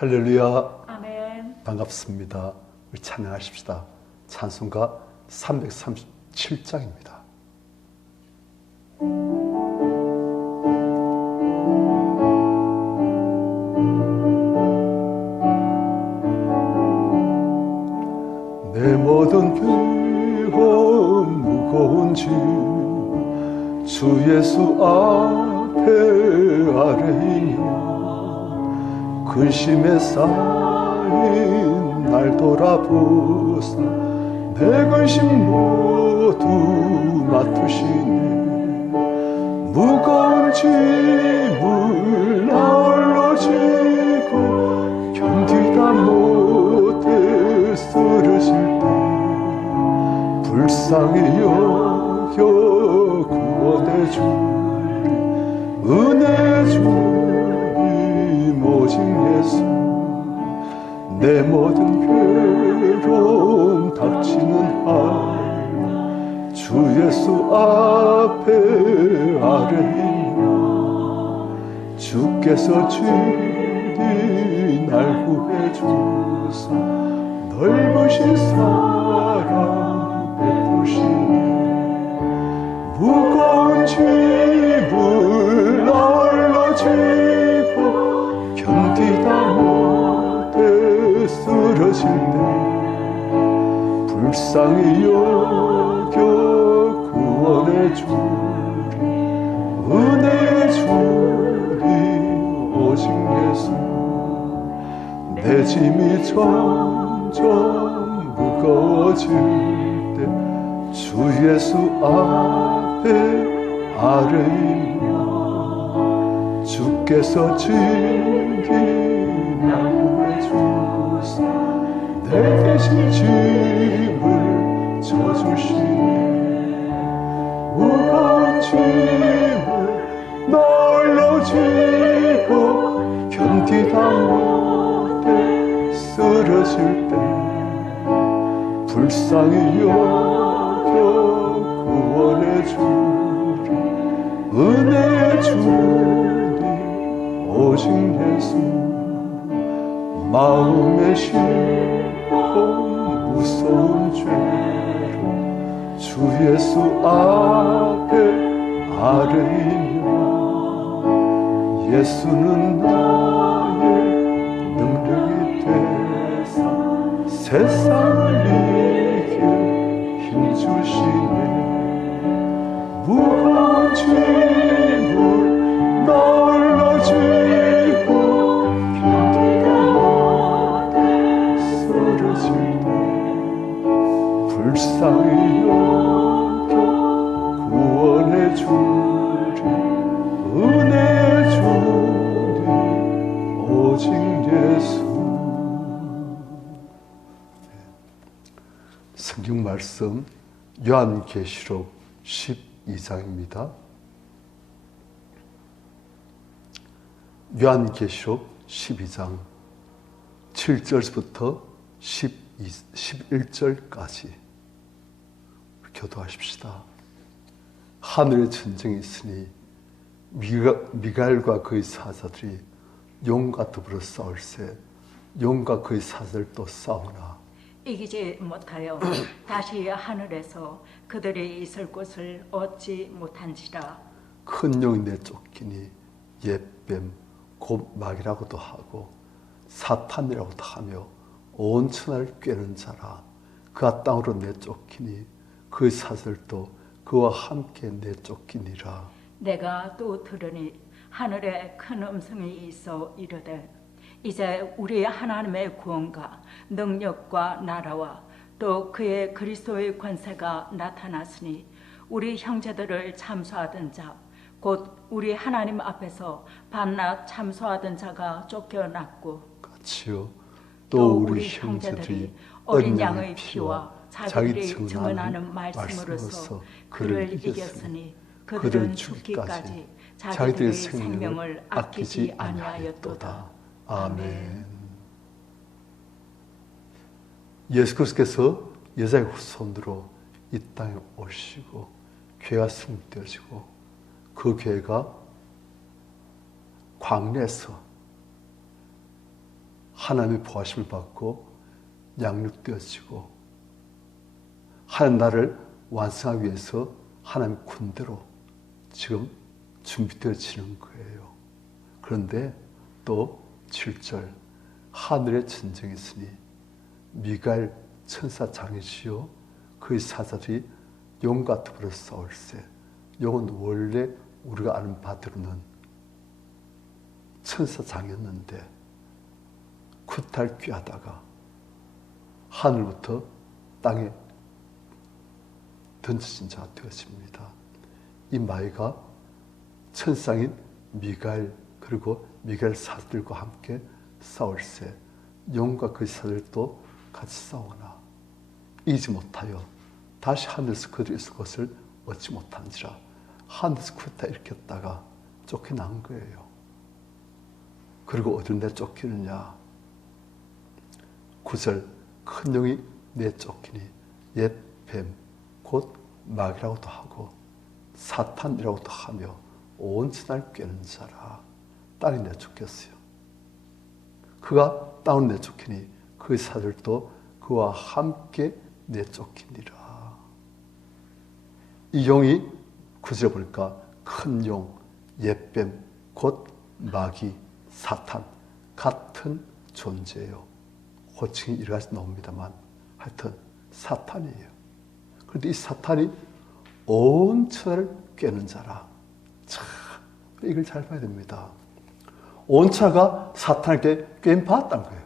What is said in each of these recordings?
할렐루야. 아멘. 반갑습니다. 우리 찬양하십시다. 찬송가 337장입니다. 내 모든 괴로움 무거운 짐 주 예수 앞에 아뢰이며 근심에 쌓인 날 돌아보사 내 근심 모두 맡으시네. 무거운 짐을 나홀로 지고 견디다 못해 쓰러질 때 불쌍히 여겨 구원해 주리 은혜 주님 오직 예수. 내 모든 괴로움 닥치는 할 주 예수 앞에 아뢰이며 주께서 주님 날 구해 주사 넓으신 사랑 베푸시네. 무거운 짐을 나홀로 지고 견디다 못해 쓰러질 때 불쌍히 여겨 구원해 주리 은혜 주리 오직 예수. 내 짐이 점점 무거워질 때 주 예수 앞에 아뢰이며 주께서 진리 날 구해 주사 내 대신 짐을 져주시네. 무거운 짐을 널로 지고 견디다 못해 쓰러질 때 불쌍히 여겨 구원해 주리 은혜 주리 오직 예수. 마음에 싣고 무서운 죄로 주 예수 앞에 아뢰이며 예수는 나의 능력이 되사 세상을 이길 힘주시네. 무거운 짐을 널로 지고 견디다 못해 쓰러질 때 불쌍히 여겨 구원해 주리 은혜 주리 오직 예수. 성경 말씀 요한계시록 12장입니다. 요한계시록 12장 7절부터 11절까지 교도하십시다. 하늘에 전쟁이 있으니 미가엘과 그의 사자들이 용과 더불어 싸울세 용과 그의 사자들도 싸우나 이기지 못하여 다시 하늘에서 그들이 있을 곳을 얻지 못한지라. 큰 용이 내쫓기니 옛뱀 곧 마귀라고도 하고 사탄이라고도 하며 온 천하를 꿰는 자라. 그가 땅으로 내쫓기니 그의 사슬도 그와 함께 내쫓기니라. 내가 또 들으니 하늘에 큰 음성이 있어 이르되 이제 우리 하나님의 구원과 능력과 나라와 또 그의 그리스도의 권세가 나타났으니 우리 형제들을 참소하던 자 곧 우리 하나님 앞에서 밤낮 참소하던 자가 쫓겨났고 같이요. 또 우리 형제들이 어린 양의 피와 자기들이 증언하는 말씀으로서 그를 이겼으니 그들은 죽기까지 자기들의 생명을 아끼지 아니하였도다. 아멘. 예수 그리스도께서 여자의 후손으로 이 땅에 오시고 교회가 승리되어지고 그 교회가 광야에서 하나님의 보호하심을 받고 양육되어지고 하나님 나를 완성하기 위해서 하나님의 군대로 지금 준비되어지는 거예요. 그런데 또 7절 하늘에 전쟁이 있으니 미가엘 천사 장이시요 그의 사자들이 용과 더불어 싸울세. 용은 원래 우리가 아는 바대로는 천사 장이었는데 구탈귀하다가 하늘부터 땅에 던져진 자가 되었습니다. 이 마이가 천상인 미가엘 그리고 미가엘 사들과 함께 싸울세. 용과 그 사들도 같이 싸우나 이기지 못하여 다시 하늘에서 그들이 있을 것을 얻지 못한지라. 하늘에서 쿠타 일으켰다가 쫓겨난 거예요. 그리고 어디로 내쫓기느냐. 9절 큰 용이 내쫓기니 옛 뱀 곧 마귀라고도 하고 사탄이라고도 하며 온 천하를 꿰는 자라. 땅이 내쫓겼어요. 그가 땅을 내쫓기니 그의 사들도 그와 함께 내쫓기니라. 이 용이 구절에 보니까 큰 용, 옛뱀, 곧 마귀, 사탄 같은 존재예요. 호칭이 여러 가지 나옵니다만 하여튼 사탄이에요. 그런데 이 사탄이 온 천하를 꿰는 자라. 참 이걸 잘 봐야 됩니다. 온 천하가 사탄에게 꿰임 받았다는 거예요.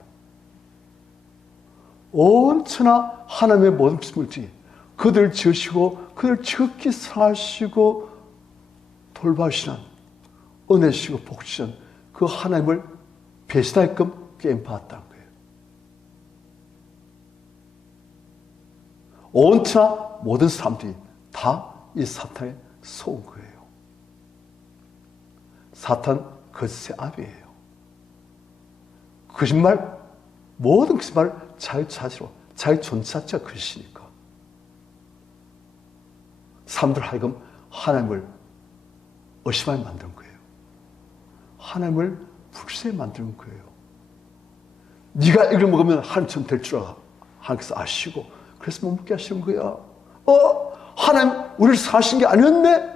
온 천하 하나님의 모든 피스물질 그들을 지으시고 그들을 지극히 사랑하시고 돌봐주시는 은혜시고 복주시는 그 하나님을 배신하게끔 꿰임 받았다는 거예요. 온 천하 모든 사람들이 다 이 사탄에 속은 거예요. 사탄 거짓의 아비예요. 거짓말, 모든 거짓말을 자기 자체로, 자기 존재 자체가 거짓이니까. 사람들 하여금 하나님을 의심하게 만드는 거예요. 하나님을 불신하게 만드는 거예요. 네가 이걸 먹으면 하나님처럼 될 줄 알아. 하나님께서 아시고 그래서 못 먹게 하시는 거야. 하나님 우리를 사신 게 아니었네.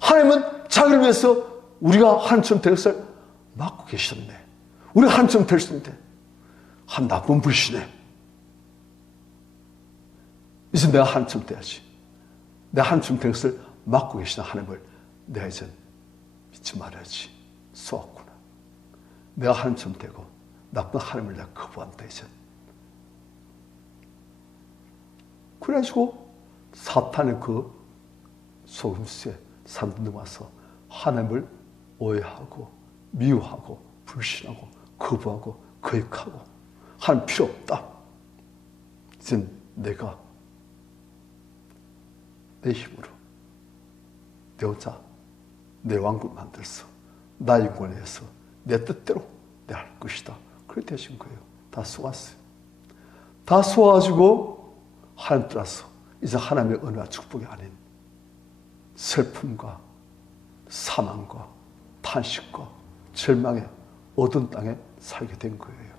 하나님은 자기를 위해서 우리가 하나님처럼 될 것을 막고 계셨네. 우리가 하나님처럼 될 수 있는데 한 나쁜 불신에 이제 내가 하나님처럼 돼야지. 내가 하나님처럼 될 것을 막고 계시는 하나님을 내가 이제 믿지 말아야지. 쏘았구나. 내가 하나님처럼 되고 나쁜 하나님을 내가 거부한다 이제. 그래가지고 사탄의 그 속임수에 사람들 넘어와서 하나님을 오해하고 미워하고 불신하고 거부하고 거역하고 하나님 필요 없다. 이젠 내가 내 힘으로 내 혼자 내 왕국을 만들어서 나의 인권에서 내 뜻대로 내가 할 것이다. 그렇게 되신 거예요. 다 쏘았어요. 다 쏘아가지고 하나님 따라서 이제 하나님의 은혜와 축복이 아닌 슬픔과 사망과 탄식과 절망의 어두운 땅에 살게 된 거예요.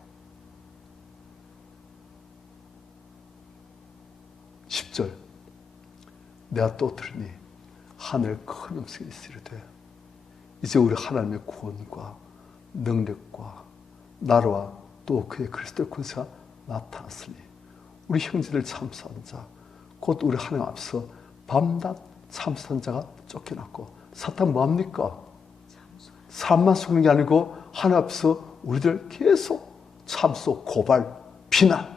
10절 내가 또 들으니 하늘 큰 음성이 있으리되 이제 우리 하나님의 구원과 능력과 나라와 또 그의 그리스도의 권세가 나타났으니 우리 형제를 참수하는 자 곧 우리 하나님 앞서 밤낮 참수하는 자가 쫓겨났고 사탄 뭐합니까? 사람만 속는 게 아니고 하나님 앞서 우리들 계속 참수, 고발, 비난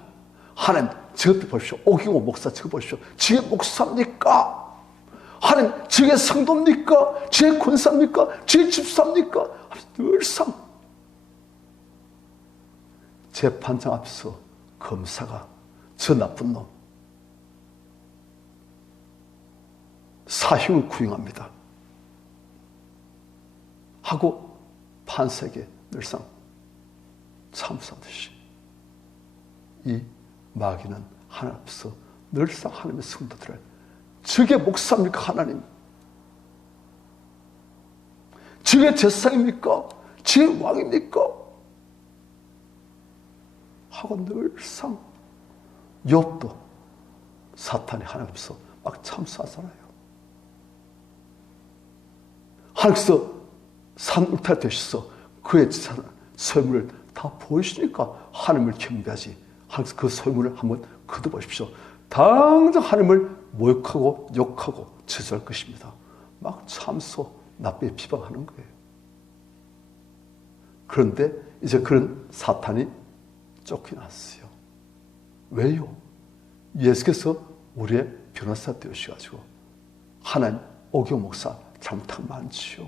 하나님 저것도 보십시오. 오기고 목사 저거 보십시오. 저게 목사입니까? 하나님 저게 성도입니까? 저게 권사입니까? 저게 집사입니까? 늘상 재판장 앞서 검사가 저 나쁜 놈 사형을 구형합니다. 하고 판사에게 늘상 참수하듯이 이 마귀는 하나님 앞서 늘상 하나님의 성도들을 저게 목사입니까 하나님? 저게 제사장입니까? 저게 왕입니까? 하고 늘상 욥도 사탄이 하나님 앞에서 막 참수하잖아요. 하나님께서 산 울타리 되셔서 그의 소유물을 다 보이시니까 하나님을 경배하지. 하나님께서 그 소유물을 한번 거둬보십시오. 당장 하나님을 모욕하고 욕하고 저주할 것입니다. 막 참소, 나쁘게 비방하는 거예요. 그런데 이제 그런 사탄이 쫓겨났어요. 왜요? 예수께서 우리의 변호사 되셔가지고 하나님 오경 목사 잘못한 거 많지요.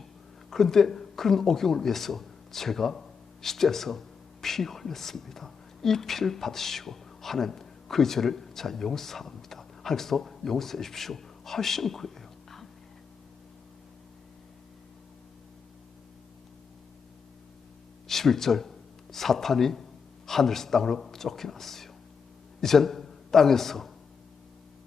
그런데 그런 오경을 위해서 제가 십자에서 피 흘렸습니다. 이 피를 받으시고 하나님 그 죄를 자 용서합니다. 하나님께서 용서해 주십시오 하신 거예요. 11절 사탄이 하늘에서 땅으로 쫓겨났어요. 이젠 땅에서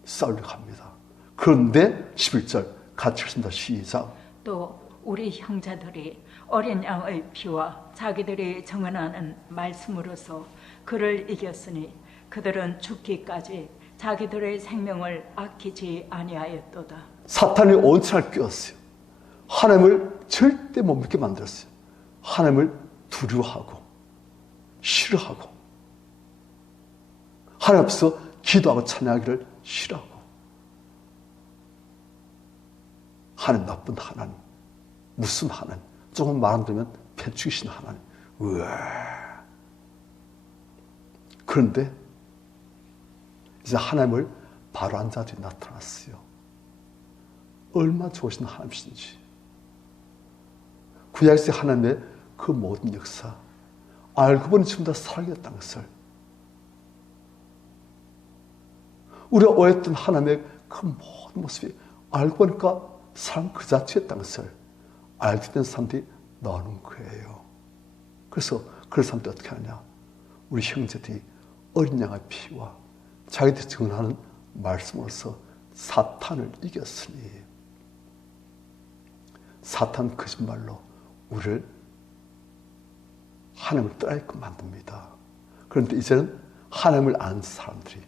싸우려고 합니다. 그런데 11절 같이 읽습니다. 시작. 또 우리 형제들이 어린 양의 피와 자기들이 정언하는 말씀으로서 그를 이겼으니 그들은 죽기까지 자기들의 생명을 아끼지 아니하였도다. 사탄이 온천을 끼웠어요. 하나님을 절대 못 믿게 만들었어요. 하나님을 두려워하고 싫어하고 하나님 앞에서 기도하고 찬양하기를 싫어하고 하나님 나쁜 하나님, 무슨 하나님, 조금 말 안 들으면 패 죽이시는 하나님. 으아. 그런데 이제 하나님을 바로 한 자들이 나타났어요. 얼마나 좋으신 하나님이신지. 구약에서 하나님의 그 모든 역사 알고 보니 지금 다 살아계셨다는 것을, 우리가 오해했던 하나님의 그 모든 모습이 알고 보니까 사람 그 자체였다는 것을 알게 된 사람들이 나오는 거예요. 그래서 그런 사람들이 어떻게 하느냐, 우리 형제들이 어린 양의 피와 자기들이 증언하는 말씀으로서 사탄을 이겼으니, 사탄 거짓말로 우리를 하나님을 떠나게끔 만듭니다. 그런데 이제는 하나님을 아는 사람들이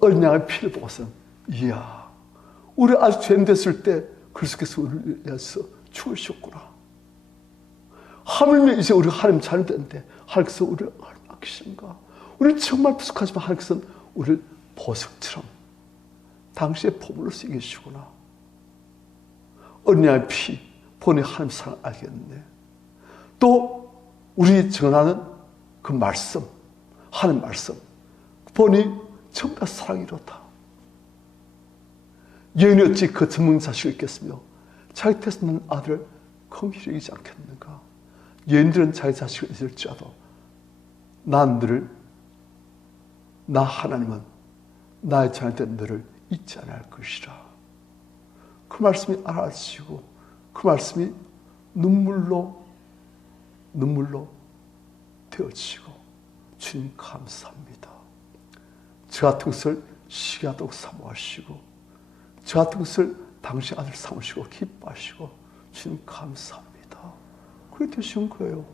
어린 양의 피를 보고서, 이야, 우리 아주 죄인 됐을 때 그리스도께서 우리를 위해서 죽으셨구나. 하물며 이제 우리가 하나님 자녀 됐는데 하나님께서 우리를 얼마나 아끼신가. 우리는 정말 부족하지만 하나님께서는 우리를 보석처럼 당시의 보물로서 이기시구나. 어린 양의 피 보니 하나님 사랑 알겠네. 또 우리 전하는 그 말씀, 하나님 말씀 보니 전부 다 사랑이로다. 여인이 어찌 그 전문 자식을 있겠으며 자기 태에서 난 아들을 긍휼히 여기지 않겠는가. 여인들은 자기 자식을 잊을지라도 나 하나님은 나의 자녀된 너를 잊지 않을 것이라. 그 말씀이 알아지고 그 말씀이 눈물로 되어지고, 주님 감사합니다. 저 같은 것을 시기하도록 사모하시고 저 같은 것을 당신 아들 삼으시고 기뻐하시고 주님 감사합니다. 그렇게 되신 거예요.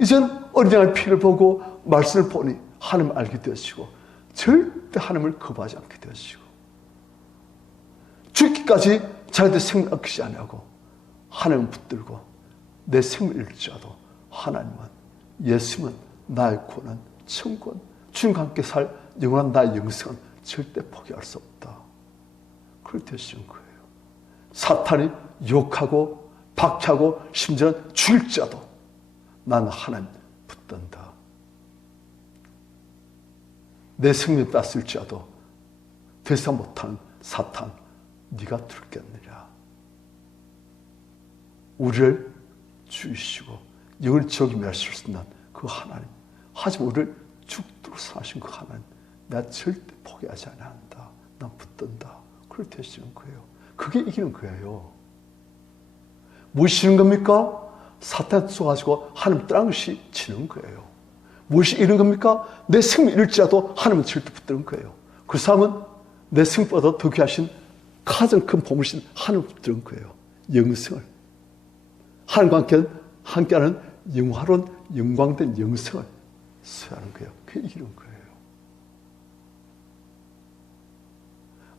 이젠 어린 양의 피를 보고 말씀을 보니 하나님을 알게 되시고 절대 하나님을 거부하지 않게 되시고 죽기까지 자기들 생명 아끼지 아니하고 하나님을 붙들고 내 생명을 잃지라도 하나님은, 예수님은 나의 구원, 천군, 주님과 함께 살 영원한 나의 영생은 절대 포기할 수 없다. 그렇게 되시는 거예요. 사탄이 욕하고 박해하고 심지어 죽일지라도 나는 하나님 붙든다. 내 생명 땄을지라도 되사 못한 사탄, 네가 들겠느냐. 우리를 죽이시고 영을 지옥에 멸하실 수 있는 그 하나님, 하지만 우리를 죽도록 사랑하신 그 하나님, 내가 절대 포기하지 않는다. 난 붙든다. 그렇게 되시는 거예요. 그게 이기는 거예요. 무엇이 지는 겁니까? 사탄에 쏘가지고 하나님 떠난 것이 지는 거예요. 무엇이 이기는 겁니까? 내 생명 잃을지라도 하나님은 절대 붙드는 거예요. 그 사람은 내 생명보다 더 귀하신 가장 큰 보물이신 하나님을 붙드는 거예요. 영생을, 하나님과 함께하는 영화로운 영광된 영생을 소유하는 거예요. 그게 이기는 거예요.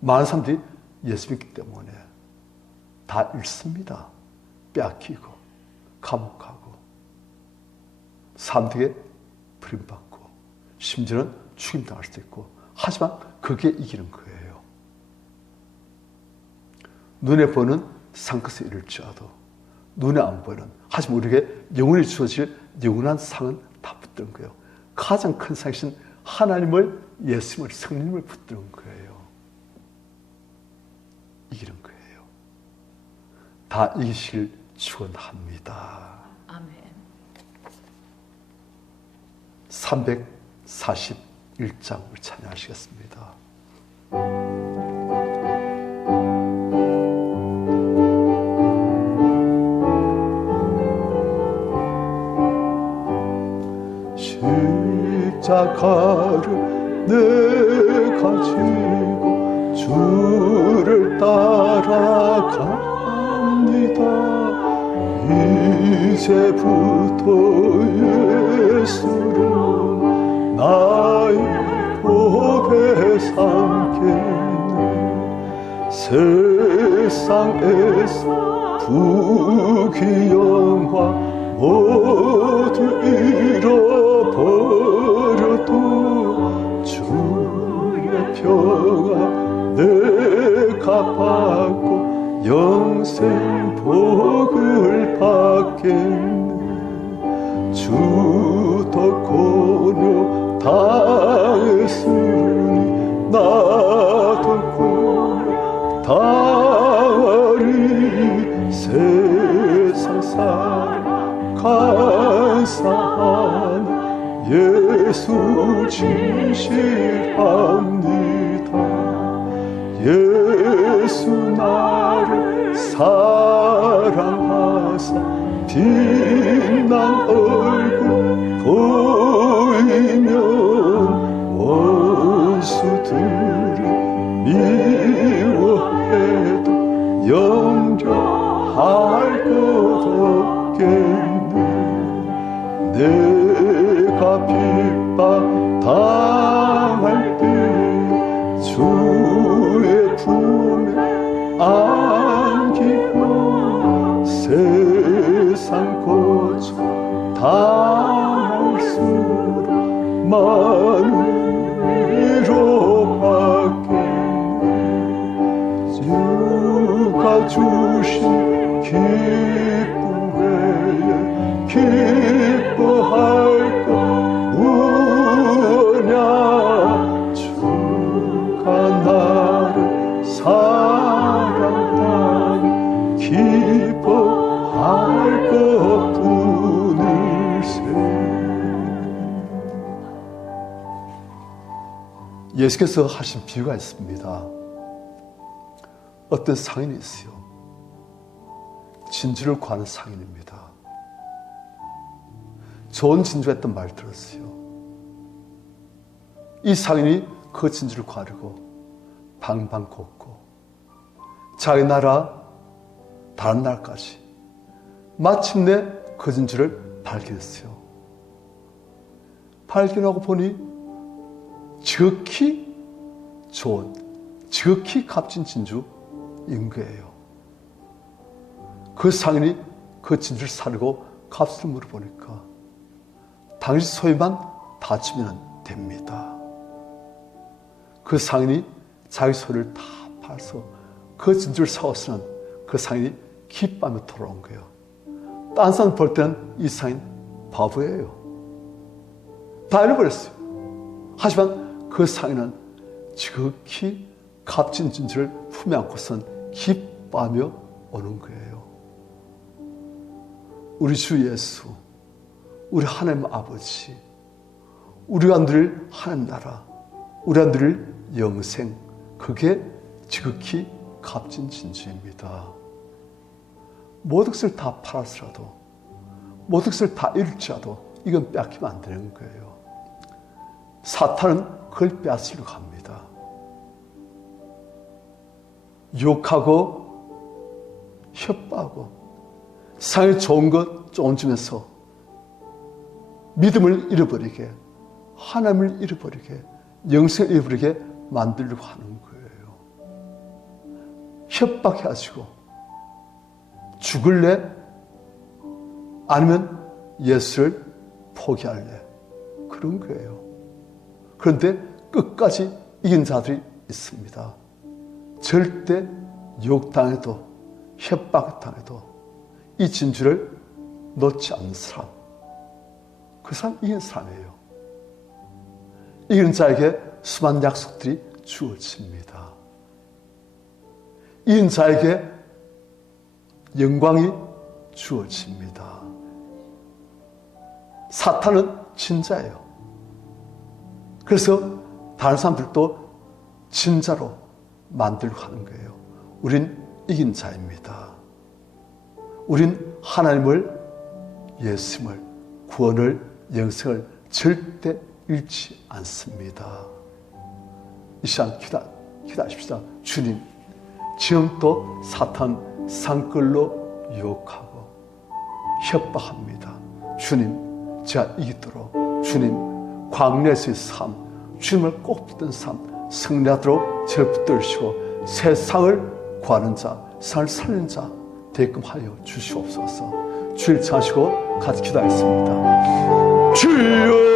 많은 사람들이 예수 믿기 때문에 다 잃습니다. 빼앗기고 감옥 가고 사람들에게 버림받고 심지어는 죽임당할 수도 있고, 하지만 그게 이기는 거예요. 눈에 보는 상것에 이를지라도 눈에 안 보이는, 하지만 우리에게 영원히 주어질 영원한 상은 다 붙드는 거예요. 가장 큰 상이신 하나님을, 예수님을, 성령님을 붙드는 거예요. 이기는 거예요. 다 이기실 축원합니다. 아멘. 341장 우리 찬양하시겠습니다. 십자가를 내가 지고 주를 따라갑니다. 이제부터 예수를 나의 보배 삼겠네. 세상에서 부귀영화 모두 잃어버려도 주의 평안 내가 받고 영생 복을 받겠네. 주 덕호로 당했으니 나도 곧 당하리. 세상 사랑 감사하나 예수 진실합니다. 예수 나를 사랑하사 빛난 얼굴 보이면 원수들이 미워해도 염려할 것 없겠네. 내가 핍박 당할 때 주의 품에 안기고 세상 고통 당할수록 많은 위로받겠네. 주가 주신 기쁨에 기뻐할 것 무엇냐. 주가 나를 사랑하니 기뻐할 것뿐일세. 예수께서 하신 비유가 있습니다. 어떤 상인이 있어요. 진주를 구하는 상인입니다. 좋은 진주가 있던 말 들었어요. 이 상인이 그 진주를 구하려고 방방 걷고 자기 나라 다른 나라까지 마침내 그 진주를 발견했어요. 발견하고 보니 지극히 좋은, 지극히 값진 진주인 거예요. 그 상인이 그 진주를 사려고 값을 물어보니까 당신 소유만 다치면 됩니다. 그 상인이 자기 소유를 다 팔아서 그 진주를 사왔으면 그 상인이 기뻐하며 돌아온 거예요. 딴 사람 볼 때는 이 상인 바보예요. 다 잃어버렸어요. 하지만 그 상인은 지극히 값진 진주를 품에 안고선 기뻐하며 오는 거예요. 우리 주 예수, 우리 하나님 아버지, 우리가 누릴 하나님 나라, 우리가 누릴 영생, 그게 지극히 값진 진주입니다. 모든 것을 다 팔았으라도, 모든 것을 다 잃을지라도 이건 빼앗기면 안 되는 거예요. 사탄은 그걸 빼앗으려고 합니다. 욕하고 협박하고 상에 좋은 것 조금 주면서 믿음을 잃어버리게, 하나님을 잃어버리게, 영생을 잃어버리게 만들려고 하는 거예요. 협박해가지고 죽을래? 아니면 예수를 포기할래? 그런 거예요. 그런데 끝까지 이긴 자들이 있습니다. 절대 유혹당해도 협박당해도 이 진주를 놓지 않는 사람, 그 사람 이긴 사람이에요. 이기는 자에게 수많은 약속들이 주어집니다. 이긴 자에게 영광이 주어집니다. 사탄은 진자예요. 그래서 다른 사람들도 진자로 만들려고 하는 거예요. 우린 이긴 자입니다. 우린 하나님을, 예수님을, 구원을, 영생을 절대 잃지 않습니다. 이 시간 기도하십시다. 주님, 지금도 사탄 산걸로 유혹하고 협박합니다. 주님, 제가 이기도록, 주님, 광야에서의 삶, 주님을 꼭 붙든 삶, 승리하도록 저를 붙들으시고 세상을 구하는 자, 세상을 살리는 자 되게끔 하여 주시옵소서. 주일 찾으시고 같이 기도하겠습니다. 주여